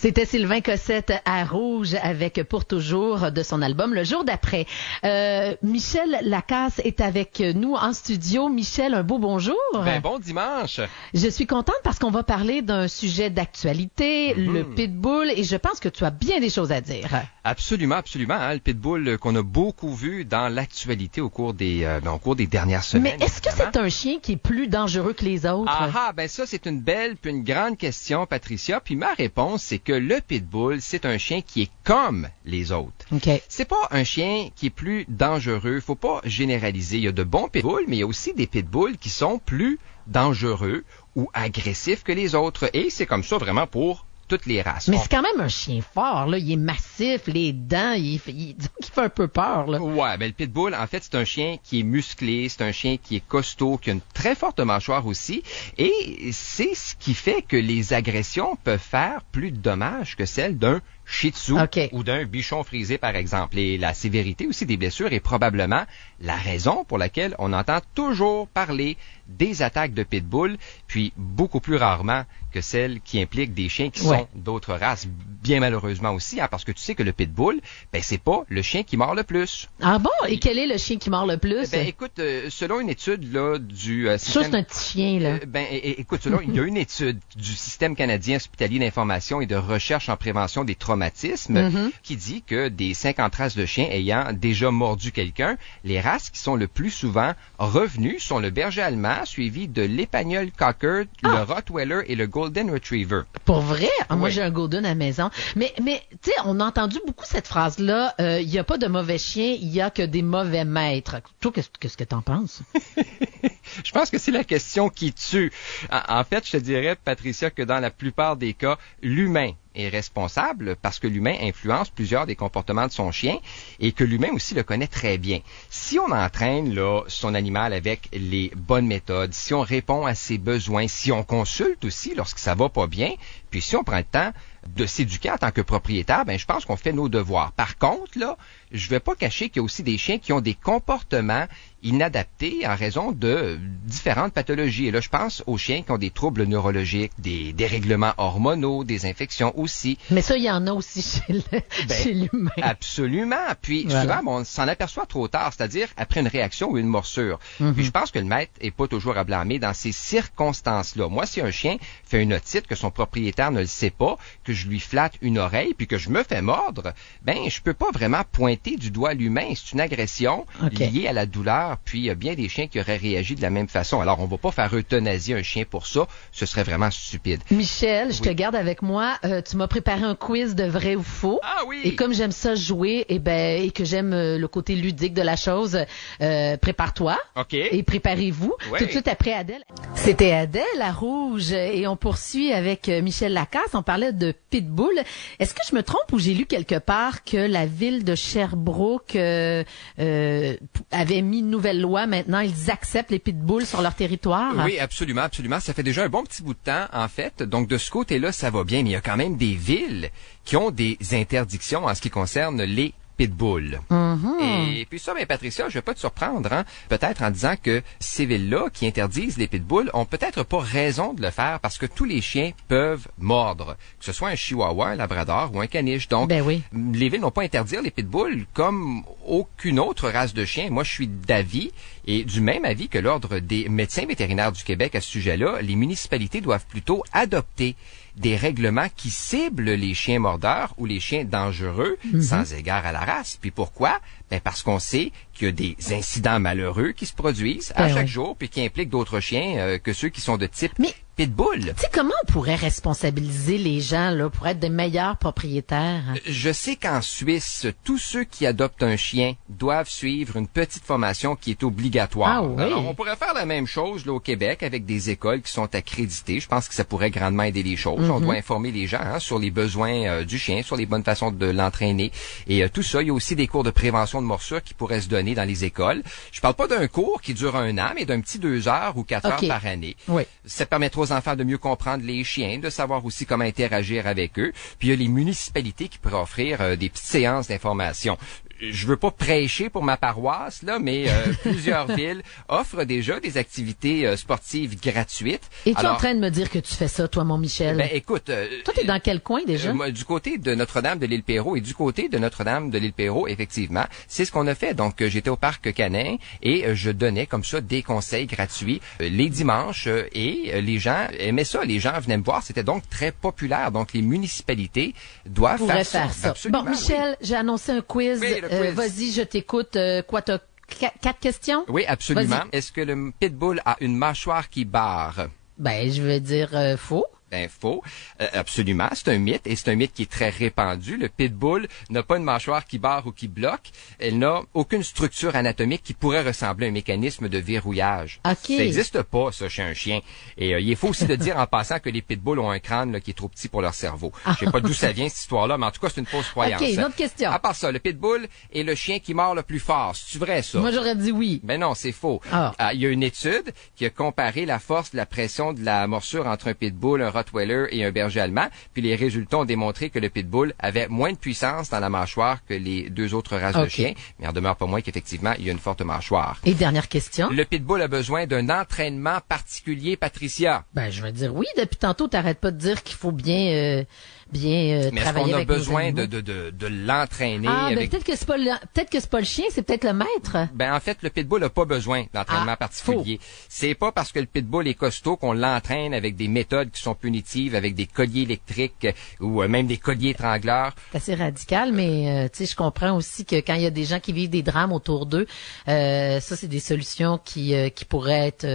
C'était Sylvain Cossette à Rouge avec Pour toujours de son album Le jour d'après. Michel Lacasse est avec nous en studio. Michel, un beau bonjour. Ben, bon dimanche. Je suis contente parce qu'on va parler d'un sujet d'actualité, le pitbull, et je pense que tu as bien des choses à dire. Absolument, absolument. Hein, le pitbull qu'on a beaucoup vu dans l'actualité au cours des dernières semaines. Mais est-ce que c'est un chien qui est plus dangereux que les autres? Ben ça, c'est une belle puis une grande question, Patricia. Puis ma réponse, c'est que le pitbull, c'est un chien qui est comme les autres. Okay. C'est pas un chien qui est plus dangereux. Faut pas généraliser. Il y a de bons pitbulls, mais il y a aussi des pitbulls qui sont plus dangereux ou agressifs que les autres. Et c'est comme ça vraiment pour toutes les races. Mais c'est quand même un chien fort, là. Il est massif, les dents, il fait un peu peur, là. Ouais, ben le pitbull, en fait, c'est un chien qui est musclé, c'est un chien qui est costaud, qui a une très forte mâchoire aussi, et c'est ce qui fait que les agressions peuvent faire plus de dommages que celles d'un Shih Tzu ou d'un bichon frisé, par exemple. Et la sévérité aussi des blessures est probablement la raison pour laquelle on entend toujours parler des attaques de pitbull, puis beaucoup plus rarement que celles qui impliquent des chiens qui sont d'autres races, bien malheureusement aussi, hein, parce que tu sais que le pitbull, ben c'est pas le chien qui mord le plus. Ah bon? Et quel est le chien qui mord le plus? Ben écoute, selon une étude là du système... Ça, c'est un petit chien, là. Écoute, selon il y a une étude du Système canadien hospitalier d'information et de recherche en prévention des traumatismes qui dit que des 50 races de chiens ayant déjà mordu quelqu'un, les races qui sont le plus souvent revenues sont le berger allemand, suivi de l'Épagnol Cocker, le Rottweiler et le Golden Retriever. Pour vrai? Moi, j'ai un Golden à la maison. Mais tu sais, on a entendu beaucoup cette phrase-là, il n'y a pas de mauvais chiens, il n'y a que des mauvais maîtres. Toi, qu'est-ce que t'en penses? Je pense que c'est la question qui tue. En fait, je te dirais, Patricia, que dans la plupart des cas, l'humain est responsable parce que l'humain influence plusieurs des comportements de son chien et que l'humain aussi le connaît très bien. Si on entraîne là, son animal avec les bonnes méthodes, si on répond à ses besoins, si on consulte aussi lorsque ça va pas bien, puis si on prend le temps de s'éduquer en tant que propriétaire, ben je pense qu'on fait nos devoirs. Par contre, là, je vais pas cacher qu'il y a aussi des chiens qui ont des comportements inadaptés en raison de différentes pathologies. Et là, je pense aux chiens qui ont des troubles neurologiques, des dérèglements hormonaux, des infections aussi. Mais ça, il y en a aussi chez l'humain. Absolument. Puis souvent, on s'en aperçoit trop tard, c'est-à-dire après une réaction ou une morsure. Puis je pense que le maître est pas toujours à blâmer dans ces circonstances-là. Moi, si un chien fait une otite que son propriétaire ne le sait pas, que je lui flatte une oreille puis que je me fais mordre, ben je peux pas vraiment pointer du doigt l'humain. C'est une agression liée à la douleur. Puis il y a bien des chiens qui auraient réagi de la même façon. Alors, on va pas faire euthanasier un chien pour ça. Ce serait vraiment stupide. Michel, je te garde avec moi. Tu m'as préparé un quiz de vrai ou faux. Ah oui! Et comme j'aime ça jouer, et que j'aime le côté ludique de la chose, prépare-toi. OK. Et préparez-vous. Tout de suite après Adèle. C'était Adèle à Rouge. Et on poursuit avec Michel Lacasse. On parlait de pitbull. Est-ce que je me trompe ou j'ai lu quelque part que la ville de Sherbrooke avait mis une nouvelle loi maintenant, ils acceptent les pitbulls sur leur territoire? Oui, absolument, absolument. Ça fait déjà un bon petit bout de temps, en fait. Donc, de ce côté-là, ça va bien, mais il y a quand même des villes qui ont des interdictions en ce qui concerne les pitbull. Et puis ça, Patricia, je vais pas te surprendre, hein, peut-être en disant que ces villes-là qui interdisent les pitbulls ont peut-être pas raison de le faire parce que tous les chiens peuvent mordre, que ce soit un chihuahua, un labrador ou un caniche. Donc, les villes n'ont pas à interdire les pitbulls comme aucune autre race de chien. Moi, je suis d'avis et du même avis que l'Ordre des médecins vétérinaires du Québec à ce sujet-là. Les municipalités doivent plutôt adopter des règlements qui ciblent les chiens mordeurs ou les chiens dangereux sans égard à la race. Puis pourquoi? Ben parce qu'on sait qu'il y a des incidents malheureux qui se produisent à chaque jour puis qui impliquent d'autres chiens que ceux qui sont de type pitbull. Tu sais, comment on pourrait responsabiliser les gens là pour être des meilleurs propriétaires? Je sais qu'en Suisse, tous ceux qui adoptent un chien doivent suivre une petite formation qui est obligatoire. Ah oui. Alors, on pourrait faire la même chose là, au Québec avec des écoles qui sont accréditées. Je pense que ça pourrait grandement aider les choses. On doit informer les gens sur les besoins du chien, sur les bonnes façons de l'entraîner. Et tout ça, il y a aussi des cours de prévention de morsure qui pourraient se donner dans les écoles. Je parle pas d'un cours qui dure 1 an, mais d'un petit 2 heures ou 4 heures par année. Oui. Ça permettra aux enfants de mieux comprendre les chiens, de savoir aussi comment interagir avec eux. Puis il y a les municipalités qui pourraient offrir des petites séances d'information. je veux pas prêcher pour ma paroisse, là, mais plusieurs villes offrent déjà des activités sportives gratuites. Et tu es en train de me dire que tu fais ça, toi, mon Michel? Ben, écoute... toi, t'es dans quel coin, déjà? Du côté de Notre-Dame de l'Île-Perrot et du côté de Notre-Dame de l'Île-Perrot, effectivement, c'est ce qu'on a fait. Donc, j'étais au parc Canin et je donnais comme ça des conseils gratuits les dimanches et les gens aimaient ça. Les gens venaient me voir. C'était donc très populaire. Donc, les municipalités doivent faire ça. Bon, Michel, j'ai annoncé un quiz. Oui, quiz. Vas-y, je t'écoute. Quoi, t'as 4 questions? Oui, absolument. Est-ce que le pitbull a une mâchoire qui barre? Ben, je veux dire faux. Ben, faux. Absolument. C'est un mythe et c'est un mythe qui est très répandu. Le pitbull n'a pas une mâchoire qui barre ou qui bloque. Elle n'a aucune structure anatomique qui pourrait ressembler à un mécanisme de verrouillage. Okay. Ça n'existe pas, ça, chez un chien. Et il est faux aussi de dire en passant que les pitbulls ont un crâne là, qui est trop petit pour leur cerveau. Je sais pas d'où ça vient, cette histoire-là, mais en tout cas, c'est une fausse croyance. OK, une autre question. À part ça, le pitbull est le chien qui mord le plus fort. C'est vrai, ça? Moi, j'aurais dit oui. Ben non, c'est faux. Il y a une étude qui a comparé la force de la pression de la morsure entre un pitbull, un rottweiler et un berger allemand, puis les résultats ont démontré que le pitbull avait moins de puissance dans la mâchoire que les deux autres races de chiens, mais il en demeure pas moins qu'effectivement, il y a une forte mâchoire. Et dernière question. Le pitbull a besoin d'un entraînement particulier, Patricia. Ben, je vais dire oui. Depuis tantôt, t'arrêtes pas de dire qu'il faut bien mais travailler avec est-ce qu'on a besoin nos de l'entraîner? Peut-être que c'est pas le chien, c'est peut-être le maître. Ben, en fait, le pitbull n'a pas besoin d'entraînement particulier. C'est pas parce que le pitbull est costaud qu'on l'entraîne avec des méthodes qui sont punitives, avec des colliers électriques ou même des colliers étrangleurs. C'est assez radical, mais tu sais, je comprends aussi que quand il y a des gens qui vivent des drames autour d'eux, ça, c'est des solutions qui pourraient être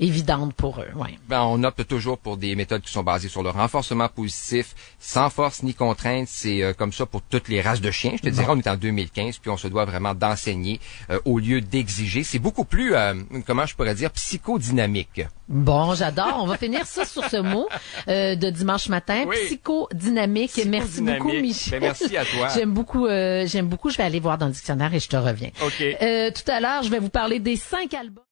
évidentes pour eux. Ouais. Ben, on opte toujours pour des méthodes qui sont basées sur le renforcement positif, sans force ni contrainte. C'est comme ça pour toutes les races de chiens. Je te dirais, on est en 2015, puis on se doit vraiment d'enseigner au lieu d'exiger. C'est beaucoup plus, comment je pourrais dire, psychodynamique. Bon, j'adore. On va finir ça sur ce mot de dimanche matin. Oui. Psychodynamique. Merci beaucoup, Michel. Ben, merci à toi. J'aime beaucoup. Je vais aller voir dans le dictionnaire et je te reviens. OK. Tout à l'heure, je vais vous parler des 5 albums.